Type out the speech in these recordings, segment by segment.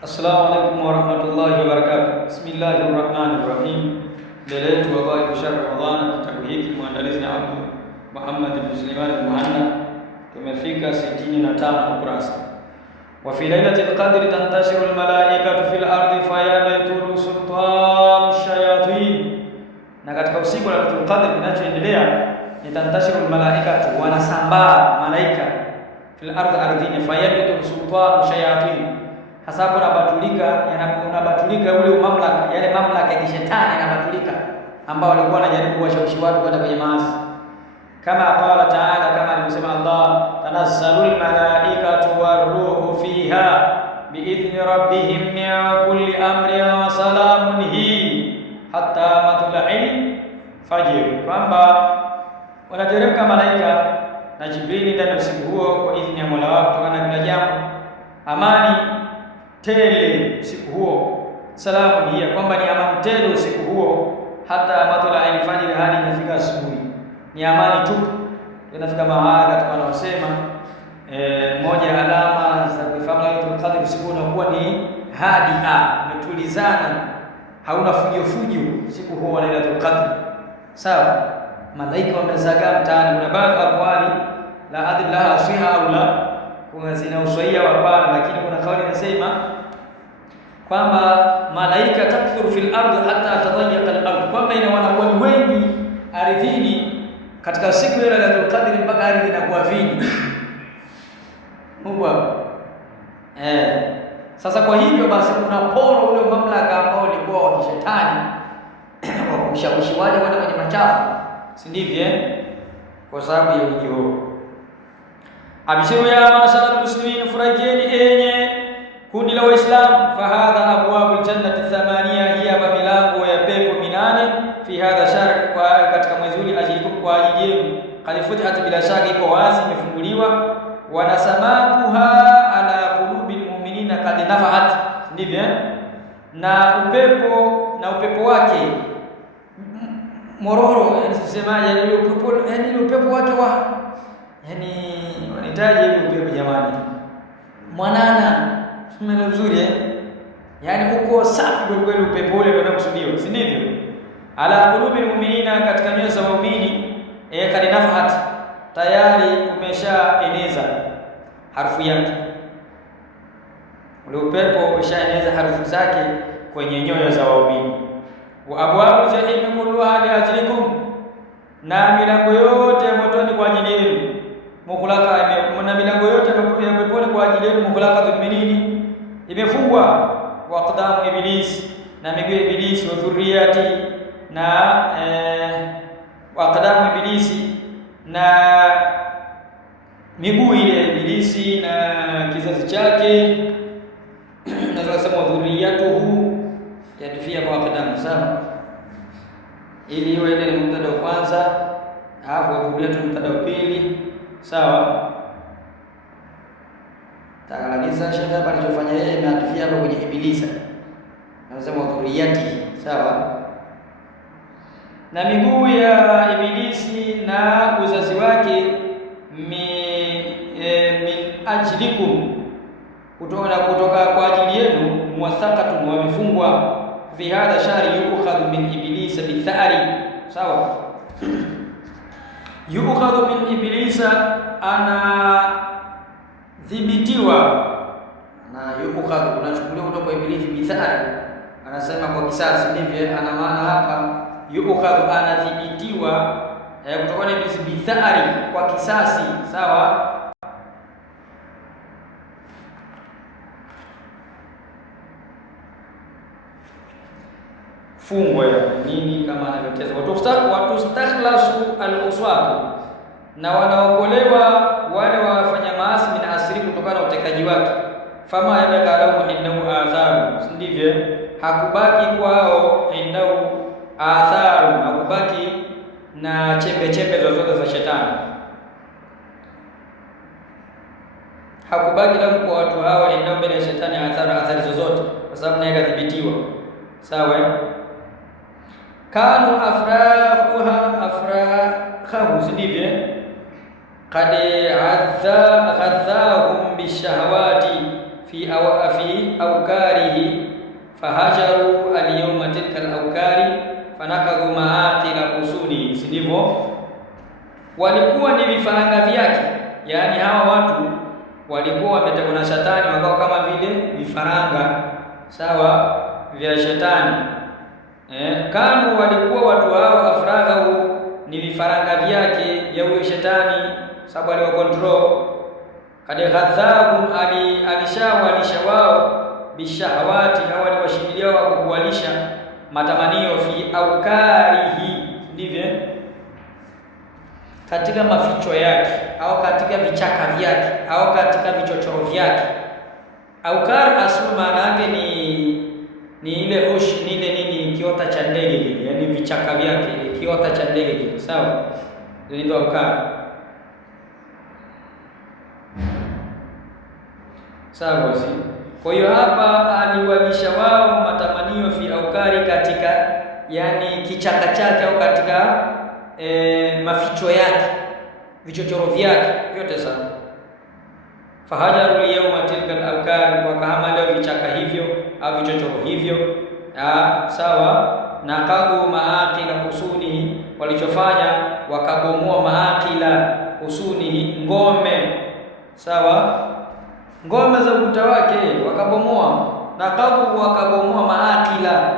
Assalamu alaikum warahmatullahi wabarakatuh. Bismillahir rahmanir rahim. Mbele yetu wallahi kushaka Ramadhani, kitabu hiki muandalizi na Abu Muhammad bin Sulaiman Muhanna, tumefika 65 ukurasa. Wa fi lailatul qadri tantashiru al malaikatu fil ardi fayadatu sultan shayatin. Na katika usiku wa lailatul qadri kinachoendelea ni tantashiru al malaikatu, wanasambaa malaika fil ardi ardhini fayadatu sultan shayatin. Hasa hapo unabatulika ule mamlaka, yale mamlaka ya shetani yanabatulika, ambao walikuwa wanajaribu kuwashawishi watu kwenda kwenye maasi. Kama qala Ta'ala, kama alivyosema Allah, tanazzalul malaikatu waruhu fiha biidhni rabbihim min kulli amrin wa salamun hi hatta matla'il fajr, kwamba wanateremka malaika na Jibrili ndani ya usiku huo kwa idhni ya Mola wao kutokana na kila jambo. Amani tele usiku huo, salamu hiya, kwamba ni amani tele usiku huo, hata matla al-fajr, hadi inafika asubuhi, ni amani tu. Inafika mahala katika wanaosema moja alama za kufahamu Lailatul Qadr usiku unakuwa ni hadi umetulizana, hauna fujo usiku huo wa Lailatul Qadr. Sawa, malaika wamezagaa mtaani. Kuna baadhi ya aqwali la adilla asiha au la, kuna zina uswahia hapana, lakini kuna kauli inasema kwamba malaika takthuru fil ardi hatta tadayyaqa al-ard, kwamba wanakuwa ni wengi ardhini katika siku ya Lailatul Qadr mpaka ardhi inakuwa vini. Mungu sasa kwa hivyo basi kuna poro ule mamlaka ambao ulikuwa wa kishetani wa kushawishi wale kwenda kwenye machafu, si ndivyo? Kwa sababu ya wingi huo. Abishiru ya mashara muslimin, furahini enye kundi la Waislamu. Fahadha abwabul jannati thamania, hiya milango ya pepo 8 fi hadha shahr, kwa katika mwezi huu ajilikum, kwa ajili yenu. Qalifutihat, bila shaka iko wazi, imefunguliwa. Wanasamakuha ala qulubil mu'minina kad nafahat, ndivyo? Na upepo wake mororo, yani sisemaje, ile upepo wake wa wanahitaji ile upepo jamani, mwanana meno nzuri yani uko safi kwa kweli, upepo ule ndio unakusudiwa, si ndivyo? Ala qulubil mu'minina, katika nyoyo za waumini, kad nafahat, tayari umeshaeneza harufu yake. Ule upepo umeshaeneza harufu zake kwenye nyoyo za waumini. Wa abwabul jahim kulluha li ajlikum, na milango yote ya motoni kwa ajili yenu. Mukulaka, na milango yote ya peponi kwa ajili yenu. Mukulaka tumenini, imefungwa. Wa aqdamu iblis, na miguu ya ibilisi. Wa dhurriyati, na wa aqdamu ibilisi, na miguu ile ibilisi na kizazi chake. Na tunasema dhurriyatuhu yatufia kwa aqdamu, sawa, ili iwe ile mubtada wa kwanza, alafu dhurriyatu mubtada wa pili, sawa. Takalisa shaka hapa alichofanya yeye ameatufia hapo kwenye ibilisa, anasema dhurriyati, sawa. Na miguu ya ibilisi na uzazi wake, min ajlikum, kutoka kwa ajili yenu. Muwathaqatun, wamefungwa. Fi hadha shahri yu'khadhu min ibilisa bithari, sawa. Yu'khadhu min ibilisa, anadhibitiwa, na yu'khadhu kunachukuliwa kutoka kwa ibilisi bithari, anasema kwa kisasi, ndivyo ana maana hapa. Yu'khadhu, anadhibitiwa kutoka kwa ibilisi bithari, kwa kisasi, sawa. Fungwa ya nini kama anavyoteza. Watustakhlasu al-uswatu, na wanaokolewa wale wafanya maasi, min asiri, kutokana na utekaji wake. Fama yabaka lahu indahu atharu, ndivyo? Hakubaki kwao indahu atharu, hakubaki na chembe zozote za shetani. Hakubaki lahu kwa watu hawa indahu mbele ya shetani athari zozote, kwa sababu naye kadhibitiwa, sawa. Kanu afrahahu, ndivyo? Qad ghadhahum bishahawati fi awkarihi fahajaru al-yawma tilka al-awkari fanakadhu ma'atila husuni. Sivyo? Walikuwa ni vifaranga vyake, yaani hawa watu walikuwa wametekwa na shetani, wakawa kama vile vifaranga sawa vya shetani. Kanu walikuwa watu hao afraghu, ni vifaranga vyake ya huyo shetani, sababu aliwa control. Kad ghadhahum, alishawalisha wao bishahawati, au aliwashikilia wao kuwalisha matamanio fi aukarihi, ndivyo katika maficho yake au katika vichaka vyake au katika vichochoro vyake. Aukar aslu maana yake ni ile oshi, ni ile nini, kiota cha ndege kile, yani vichaka vyake, kiota cha ndege kile, sawa, ndio aukar. Sawa. Kwa hiyo hapa aliwalisha wao matamanio fi aukari, katika yani kichaka chake au katika maficho yake, vichochoro vyake vyote sawa. Fahajaru al-yawma tilka al-awkar, wakahama leo vichaka hivyo au vichochoro hivyo, sawa. Na kadhu maaqila husunihi, walichofanya wakabomoa maaqila husunihi, ngome, sawa, ngome za ukuta wake wakabomoa. Na kadhu wakabomoa maaqila,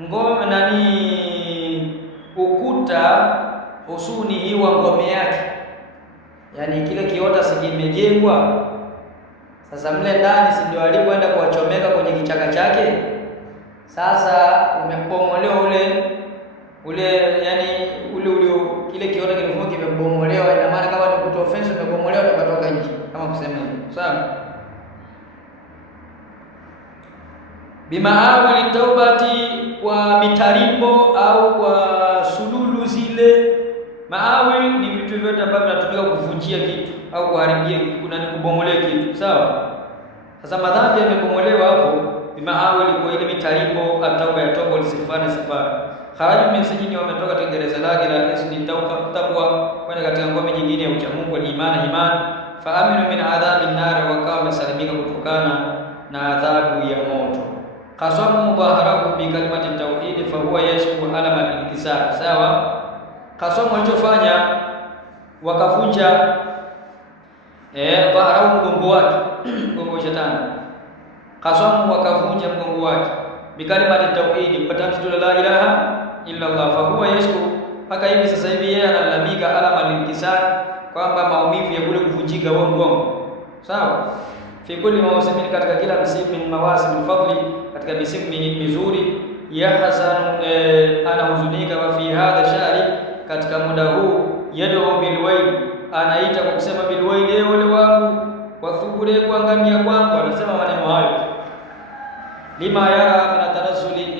ngome nani, ukuta husunihi wa ngome yake, yani kile kiota sikimejengwa. Sasa mle ndani si ndio alipoenda kuwachomeka kwenye kichaka chake. Sasa umebomolewa ule yani ule kile kiota kilikuwa kimebomolewa, ina maana kama ni kuto offense umebomolewa, utatoka nje, kama kusema hivyo, sawa. Bimaawili taubati, kwa mitarimbo au kwa sululu zile. Maawili ni vitu vyote ambavyo vinatumika kuvunjia kitu au kuharibia, kuna ni kubomolea kitu, sawa. Sasa madhambi yamebomolewa hapo, bimaawili, kwa ile mitarimbo, atauba ya toba, lisifana sifara. Kharaju min sijini, wametoka katika gereza lake la isni taqwa, kwenda katika ngome nyingine ya uchamungu, al-iman, iman. Fa aminu min adhabi an-nar, wakawa wamesalimika kutokana na adhabu ya moto. Qasamu dhaharahu bi kalimati tauhid fa huwa yashku alama al-inkisar, sawa. Qasamu walichofanya wakavunja dhaharahu, mgongo wake, mgongo wa shetani. Qasamu wakavunja mgongo wake bi kalimati tauhid, kwa tamshi la ilaha illa Allah, fa huwa yashku, mpaka hivi sasa hivi yeye analalamika alama al-inkisar, kwamba maumivu ya kule kuvunjika wa mgongo, sawa. Fi kulli mawsimin, katika kila msimu, min mawasim fadli, katika misimu mizuri. Yahzanu, anahuzunika. Wa fi hadha shari, katika muda huu. Yad'u bilwayl, anaita kwa kusema bilwayl, ole wangu, wa thubure, kuangamia kwangu. Anasema maneno hayo lima yara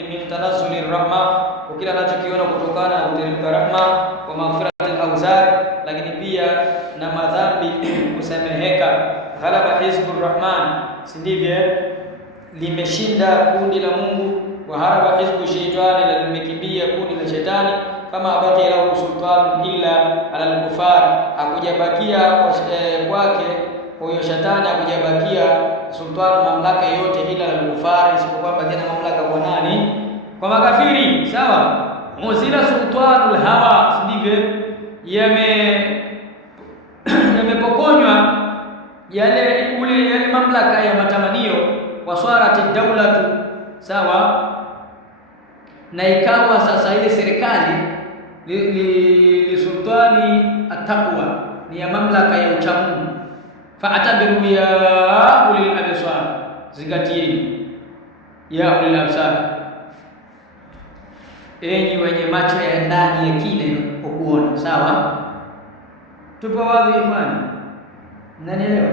min tanazzuli rahma, kwa kila anachokiona kutokana na kuteremka rahma, wa maghfiratil awzar, lakini pia na madhambi kusameheka. Ghalaba hizbur rahman, si ndivyo? Limeshinda kundi la Mungu. Wa haraba hizbu shaitani, na limekimbia kundi la shetani. Kama abaki lahu sultan illa ala al-kufar, akujabakia kwake huyo shetani, akujabakia sultan, mamlaka yote, ila al-kufar, isipokuwa baadhi ya mamlaka kwa nani? Kwa makafiri, sawa. Muzila sultanul hawa, si ndivyo? Yamepokonywa yale mamlaka ya matamanio. Waswarati dawlatu, sawa, na ikawa sasa ile serikali li sultani at-taqwa, ni ya mamlaka ya uchamungu. Fa'tabiru ya ulil absar, zingatieni ya ulil absar, enyi wenye macho ya ndani ya kile kuona, sawa. Tupo wapi imani? Mnanielewa?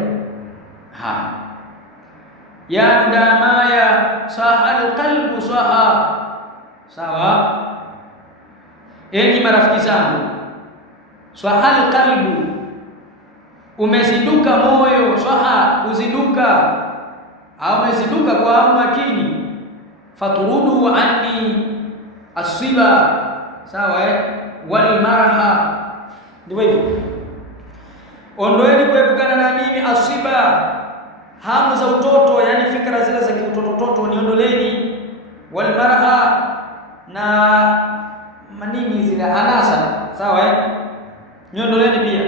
Ya ndamaya sahal qalbu saha, sawa. Enyi marafiki zangu, sahal qalbu, umezinduka moyo, saha, uzinduka au umezinduka kwa makini. Faturudu anni asiba, sawa, wal marha, ndivyo hivyo. Ondoeni kuepukana na mimi asiba, hamu za utoto, yani fikra zile za kiutoto niondoleni. Wal mar'a, na manini zile anasa, sawa niondoleni pia.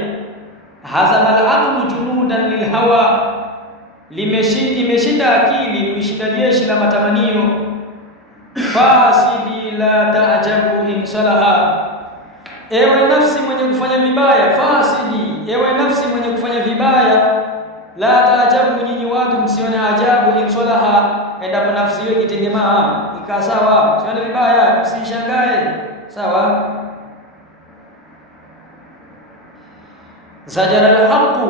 Hazama al-aqlu junudan lilhawa, imeshinda akili kuishinda jeshi la matamanio. Fasidi la ta'jabu in salaha, ewe nafsi mwenye kufanya vibaya. Fasidi, ewe nafsi mwenye kufanya vibaya. La ta'jabu, nyinyi watu msione ajabu. In salaha, endapo nafsi hiyo ikitengemaa ikaa sawa, msione vibaya, msishangae, sawa. Zajara al-haqqu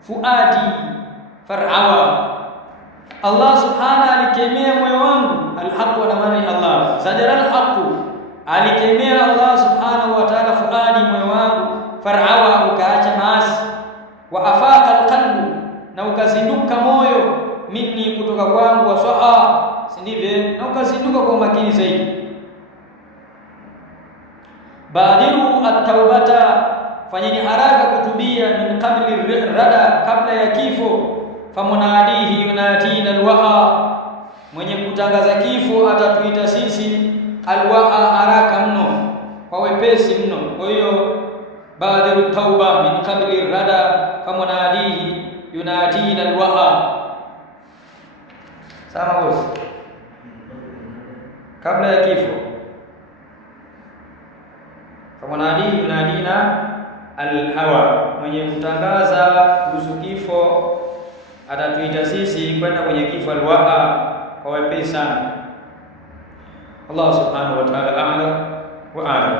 fuadi far'awa, Allah subhanahu alikemea moyo wangu. Al-haqqu ana maana Allah. Zajara al-haqqu, alikemea Allah subhanahu wa ta'ala fuadi, moyo wangu. Far'awa, ukaacha maasi. Wa afaqa al-qalbu, na ukazinduka moyo. Minni, kutoka kwangu. Wasaa, si ndivyo? Na ukazinduka kwa makini zaidi. Badiru at-taubata, fanyeni haraka kutubia. Min qabli rada, kabla ya kifo. Famunadihi yunatina alwaa, mwenye kutangaza kifo atatuita sisi. Alwaa, haraka mno, kwa wepesi mno. Kwa hiyo badiru tauba min qabli rada, famunadihi yunatina alwaa. Sama bosi, kabla ya kifo. Famunadihi yunadina alhawa, mwenye kutangaza kuhusu kifo atatuita sisi kwenda kwenye kifo. Alwaa, kwa wepesi sana. Allah subhanahu wa ta'ala a'lam wa a'lam.